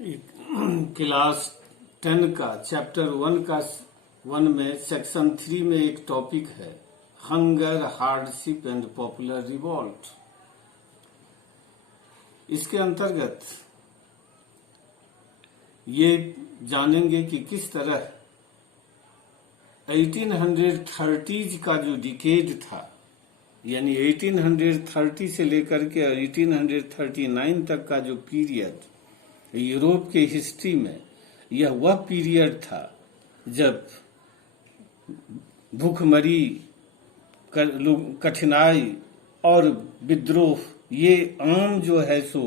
Class 10 का chapter 1 में section 3 में एक टॉपिक है hunger, hardship and popular revolt. इसके अंतर्गत ये जानेंगे कि किस तरह 1830s का जो डिकेड था, यानी 1830 से लेकर के 1839 तक का जो पीरियड यूरोप के हिस्ट्री में, यह वह पीरियड था जब भूखमरी, कठिनाई और विद्रोह ये आम जो है सो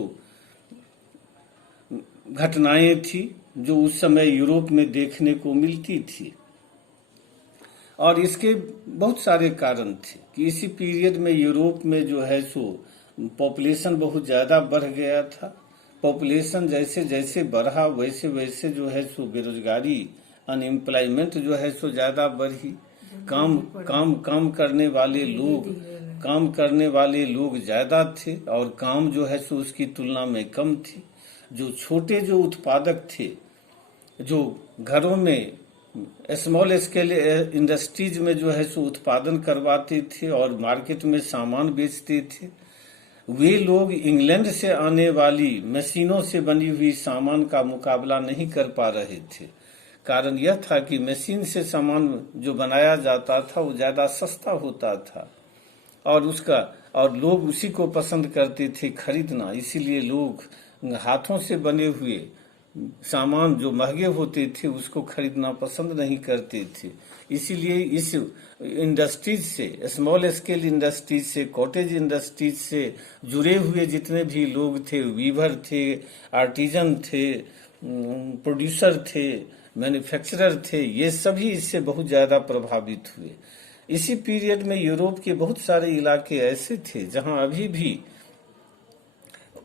घटनाएं थी जो उस समय यूरोप में देखने को मिलती थी। और इसके बहुत सारे कारण थे कि इसी पीरियड में यूरोप में जो है सो पॉपुलेशन बहुत ज़्यादा बढ़ गया था। पॉपुलेशन जैसे जैसे बढ़ा वैसे वैसे जो है सो बेरोजगारी, अनएम्प्लॉयमेंट जो है सो ज़्यादा बढ़ी। काम करने वाले लोग ज़्यादा थे और काम जो है सो उसकी तुलना में कम थी। जो छोटे जो उत्पादक थे, जो घरों में स्मॉल स्केल इंडस्ट्रीज में जो है सो उत्पादन करवाते थे और मार्केट में सामान बेचते थे, वे लोग इंग्लैंड से आने वाली मशीनों से बनी हुई सामान का मुकाबला नहीं कर पा रहे थे। कारण यह था कि मशीन से सामान जो बनाया जाता था वो ज़्यादा सस्ता होता था और लोग उसी को पसंद करते थे खरीदना। इसीलिए लोग हाथों से बने हुए सामान जो महंगे होते थे उसको खरीदना पसंद नहीं करते थे। इसीलिए इस इंडस्ट्रीज से, स्मॉल स्केल इंडस्ट्रीज से, कॉटेज इंडस्ट्रीज से जुड़े हुए जितने भी लोग थे, वीवर थे, आर्टिजन थे, प्रोड्यूसर थे, मैन्युफैक्चरर थे, ये सभी इससे बहुत ज़्यादा प्रभावित हुए। इसी पीरियड में यूरोप के बहुत सारे इलाके ऐसे थे जहां अभी भी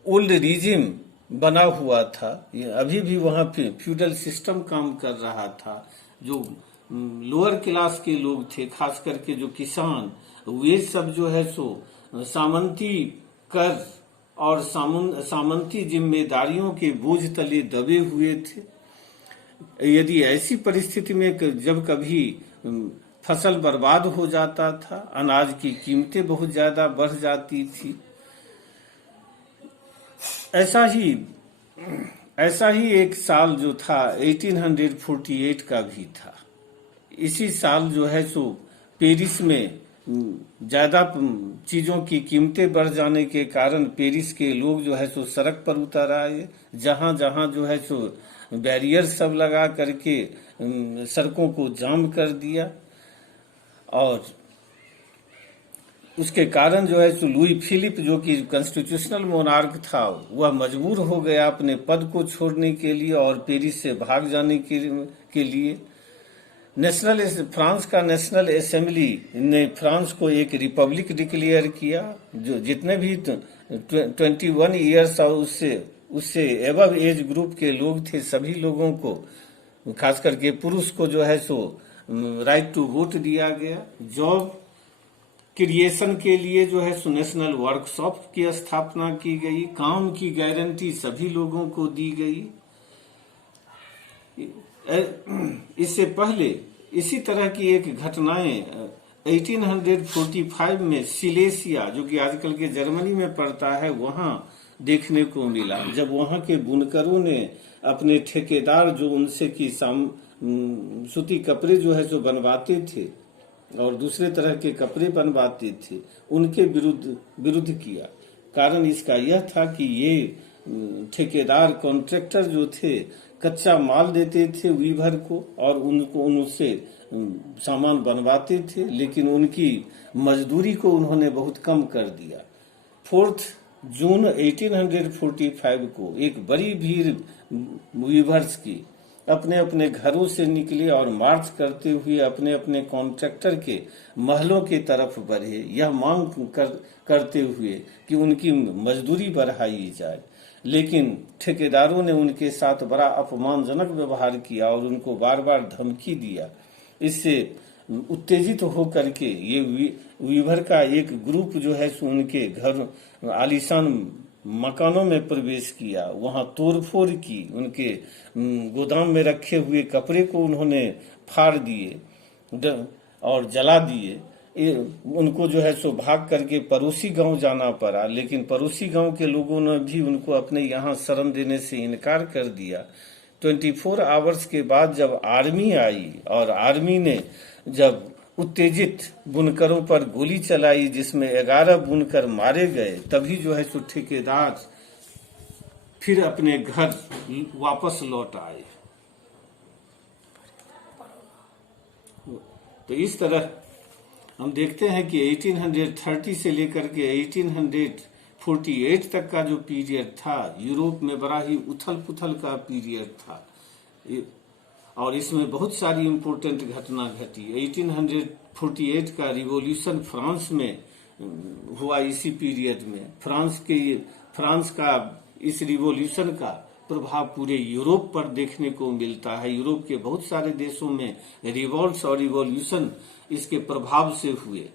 ओल्ड रिजिम बना हुआ था, अभी भी वहाँ पे फ्यूडल सिस्टम काम कर रहा था। जो लोअर क्लास के लोग थे, खास करके जो किसान, वे सब जो है सो सामंती कर और सामंती जिम्मेदारियों के बोझ तले दबे हुए थे। यदि ऐसी परिस्थिति में जब कभी फसल बर्बाद हो जाता था, अनाज की कीमतें बहुत ज्यादा बढ़ जाती थी। ऐसा ही एक साल जो था 1848 का भी था। इसी साल जो है सो पेरिस में ज्यादा चीजों की कीमतें बढ़ जाने के कारण पेरिस के लोग जो है सो सड़क पर उतर आए। जहां जहां जो है सो बैरियर सब लगा करके सड़कों को जाम कर दिया और उसके कारण जो है सो लुई फिलिप, जो कि कॉन्स्टिट्यूशनल मोनार्क था, वह मजबूर हो गया अपने पद को छोड़ने के लिए और पेरिस से भाग जाने के लिए। फ्रांस का नेशनल असेंबली ने फ्रांस को एक रिपब्लिक डिक्लेयर किया। जो जितने भी 21 ईयर्स और उससे एबव एज ग्रुप के लोग थे, सभी लोगों को, खास करके पुरुष को जो है सो राइट टू वोट दिया गया। जॉब क्रिएशन के लिए जो है सो नेशनल वर्कशॉप की स्थापना की गई। काम की गारंटी सभी लोगों को दी गई। इससे पहले इसी तरह की एक घटनाएं 1845 में सिलेसिया, जो कि आजकल के जर्मनी में पड़ता है, वहां देखने को मिला। जब वहां के बुनकरों ने अपने ठेकेदार जो उनसे की सूती कपड़े जो है सो बनवाते थे और दूसरे तरह के कपड़े बनवाते थे, उनके विरुद्ध किया। कारण इसका यह था कि ये ठेकेदार, कॉन्ट्रैक्टर जो थे, कच्चा माल देते थे वीवर को और उनसे सामान बनवाते थे, लेकिन उनकी मजदूरी को उन्होंने बहुत कम कर दिया। 4 जून 1845 को एक बड़ी भीड़ वीवर्स की अपने अपने घरों से निकले और मार्च करते हुए अपने अपने कॉन्ट्रैक्टर के महलों की तरफ बढ़े, यह मांग करते हुए कि उनकी मजदूरी बढ़ाई जाए। लेकिन ठेकेदारों ने उनके साथ बड़ा अपमानजनक व्यवहार किया और उनको बार बार धमकी दिया। इससे उत्तेजित होकर के ये वीवर का एक ग्रुप जो है सो उनके घर आलीशान मकानों में प्रवेश किया, वहां तोड़फोड़ की, उनके गोदाम में रखे हुए कपड़े को उन्होंने फाड़ दिए और जला दिए। उनको जो है सो भाग करके पड़ोसी गांव जाना पड़ा, लेकिन पड़ोसी गांव के लोगों ने भी उनको अपने यहाँ शरण देने से इनकार कर दिया। 24 आवर्स के बाद जब आर्मी आई और आर्मी ने जब उत्तेजित बुनकरों पर गोली चलाई जिसमें 11 बुनकर मारे गए, तभी जो है सो ठेकेदार फिर अपने घर वापस लौट आए। तो इस तरह हम देखते हैं कि 1830 से लेकर के 1848 तक का जो पीरियड था, यूरोप में बड़ा ही उथल पुथल का पीरियड था और इसमें बहुत सारी इम्पोर्टेंट घटना घटी। 1848 का रिवॉल्यूशन फ्रांस में हुआ। इसी पीरियड में फ्रांस का इस रिवॉल्यूशन का प्रभाव पूरे यूरोप पर देखने को मिलता है। यूरोप के बहुत सारे देशों में रिवॉल्ट्स और रिवॉल्यूशन इसके प्रभाव से हुए।